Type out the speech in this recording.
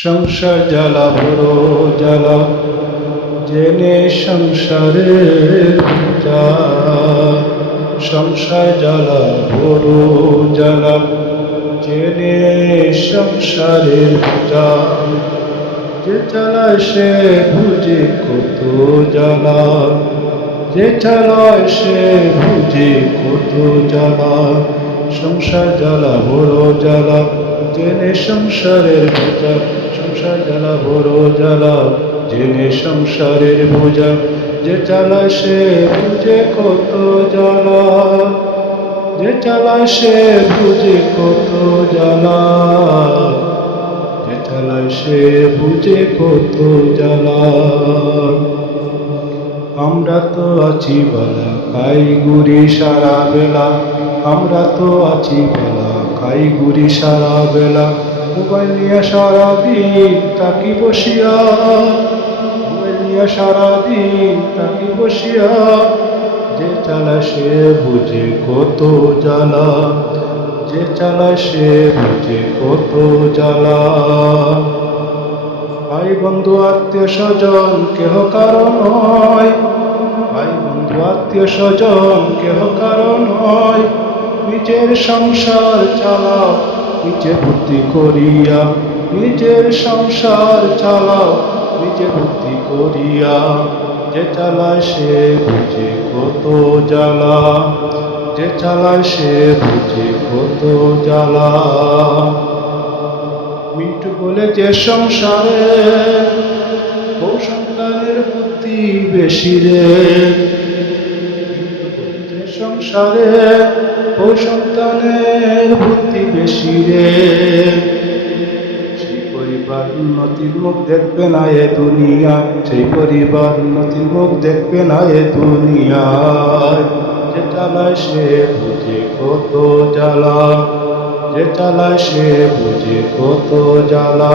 সংসার জ্বালা বড় জ্বালা, জেনে সংসারের বোঝা। সংসার জ্বালা বড় জ্বালা, জেনে সংসারের বোঝা। যে চালায় সে বুঝে কত জ্বালা, যে চালায় সে বুঝে কত জ্বালা। সংসার জ্বালা বড় জ্বালা, জেনে সংসারের বোঝা। সংসার জ্বালা বড় জ্বালা, জেনে সংসারের বোঝা। যে চালায় সে বুঝে কত জ্বালা, যে চালায় সে বুঝে কত জ্বালা। যে চালায় সে বুঝে কত জ্বালা। আমরা তো আছি বালা, খাই গুড়ি সারা বেলা। আমরা তো আছি বালা, খাই গুড়ি সারা বেলা। মোবাইল নিয়ে সারাদিন তাকি বসিয়া, মোবাইল নিয়ে সারাদিন তাকি বসিয়া। যে চালায় সে বুঝে কত জ্বালা, যে চালায় সে বুঝে কত জ্বালা। ভাই বন্ধু আত্মীয় স্বজন কেহ কারো নয়, ভাই বন্ধু আত্মীয় স্বজন কেহ কারো নয়। নিজের সংসার চালাও নিজে বুদ্ধি করিয়া, নিজের সংসার চালাও নিজে বুদ্ধি করিয়া। যে চালায় সে বুঝে কত জ্বালা, যে চালায় সে বুঝে কত জ্বালা। মিন্টু বলে যে সংসারে বউ সন্তানের বুদ্ধি বেশি রে। মিন্টু বলে যে সংসারে বউ সন্তানের বুদ্ধি বেশি রে। সেই পরিবার উন্নতির মুখ দেখবে না এ দুনিয়ায়, সেই পরিবার উন্নতির মুখ দেখবে না এ দুনিয়ায়। যে চালায় সে বুঝে কত জ্বালা, যে চালায় সে বুঝে কত জ্বালা।